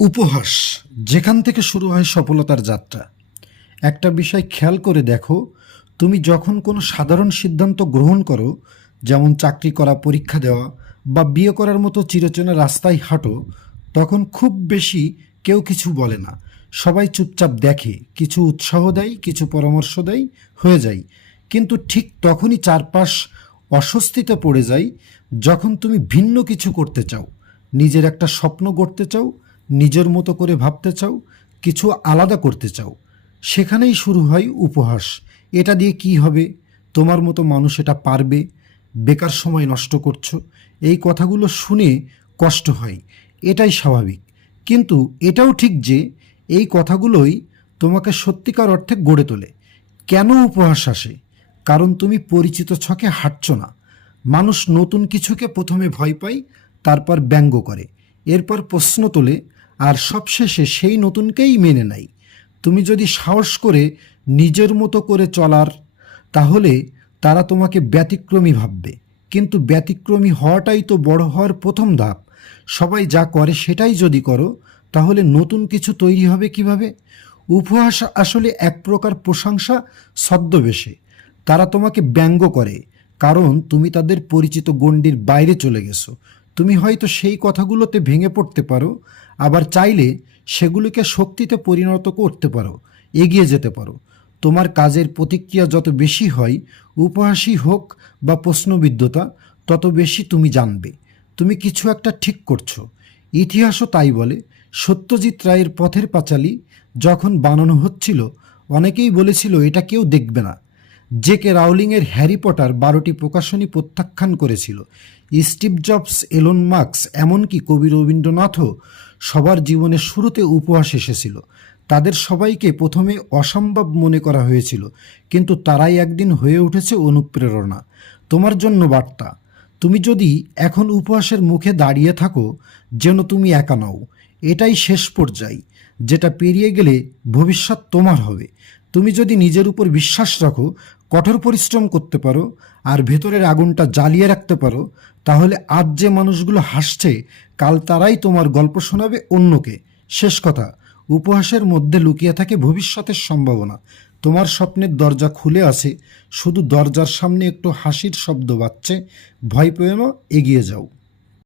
উপহাস যেখান থেকে শুরু হয় সফলতার যাত্রা। একটা বিষয় খেয়াল করে দেখো, তুমি যখন কোনো সাধারণ সিদ্ধান্ত গ্রহণ করো, যেমন চাকরি করা, পরীক্ষা দেওয়া বা বিয়ে করার মতো চিরচেনা রাস্তায় হাঁটো, তখন খুব বেশি কেউ কিছু বলে না। সবাই চুপচাপ দেখে, কিছু উৎসাহ দেয়, কিছু পরামর্শ দেয়, হয়ে যায়। কিন্তু ঠিক তখনই চারপাশ অস্বস্তিতে পড়ে যায়, যখন তুমি ভিন্ন কিছু করতে চাও, নিজের একটা স্বপ্ন গড়তে চাও, নিজের মতো করে ভাবতে চাও, কিছু আলাদা করতে চাও। সেখানেই শুরু হয় উপহাস। এটা দিয়ে কি হবে? তোমার মতো মানুষ এটা পারবে? বেকার সময় নষ্ট করছো। এই কথাগুলো শুনে কষ্ট হয়, এটাই স্বাভাবিক। কিন্তু এটাও ঠিক যে এই কথাগুলোই তোমাকে সত্যিকার অর্থে গড়ে তোলে। কেন উপহাস আসে? কারণ তুমি পরিচিত ছকে হাঁটছো না। মানুষ নতুন কিছুকে প্রথমে ভয় পায়, তারপর ব্যঙ্গ করে, এরপর প্রশ্ন তোলে, আর সবশেষে সেই নতুনকেই মেনে নেয়। তুমি যদি সাহস করে নিজের মতো করে চলার, তাহলে তারা তোমাকে ব্যতিক্রমী ভাববে। কিন্তু ব্যতিক্রমী হওয়াটাই তো বড় হওয়ার প্রথম ধাপ। সবাই যা করে সেটাই যদি করো, তাহলে নতুন কিছু তৈরি হবে কিভাবে? উপহাস আসলে এক প্রকার প্রশংসা ছদ্মবেশে। তারা তোমাকে ব্যঙ্গ করে কারণ তুমি তাদের পরিচিত গণ্ডির বাইরে চলে গেছো। তুমি হয়তো সেই কথাগুলোতে ভেঙে পড়তে পারো, আবার চাইলে সেগুলিকে শক্তিতে পরিণত করতে পারো, এগিয়ে যেতে পারো। তোমার কাজের প্রতিক্রিয়া যত বেশি হয়, উপহাসই হোক বা প্রশ্নবিদ্ধতা, তত বেশি তুমি জানবে তুমি কিছু একটা ঠিক করছো। ইতিহাসও তাই বলে। সত্যজিৎ রায়ের পথের পাঁচালী যখন বানানো হচ্ছিল, অনেকেই বলেছিল এটা কেউ দেখবে না। জে কে রাউলিংয়ের হ্যারি পটার 12টি প্রকাশনী প্রত্যাখ্যান করেছিল। স্টিভ জবস, এলন মার্কস, এমনকি কবি রবীন্দ্রনাথও সবার জীবনের শুরুতে উপহাস এসেছিল। তাদের সবাইকে প্রথমে অসম্ভব মনে করা হয়েছিল, কিন্তু তারাই একদিন হয়ে উঠেছে অনুপ্রেরণা। তোমার জন্য বার্তা, তুমি যদি এখন উপহাসের মুখে দাঁড়িয়ে থাকো, যেন তুমি একা নও। এটাই শেষ পর্যায়, যেটা পেরিয়ে গেলে ভবিষ্যৎ তোমার হবে। তুমি যদি নিজের উপর বিশ্বাস রাখো, কঠোর পরিশ্রম করতে পারো, আর ভেতরের আগুনটা জ্বালিয়ে রাখতে পারো, তাহলে আজ যে মানুষগুলো হাসছে, কাল তারাই তোমার গল্প শোনাবে অন্যকে। শেষ কথা, উপহাসের মধ্যে লুকিয়ে থাকে ভবিষ্যতের সম্ভাবনা। তোমার স্বপ্নের দরজা খুলে আছে, শুধু দরজার সামনে একটু হাসির শব্দ বাজছে। ভয় পেও না, এগিয়ে যাও।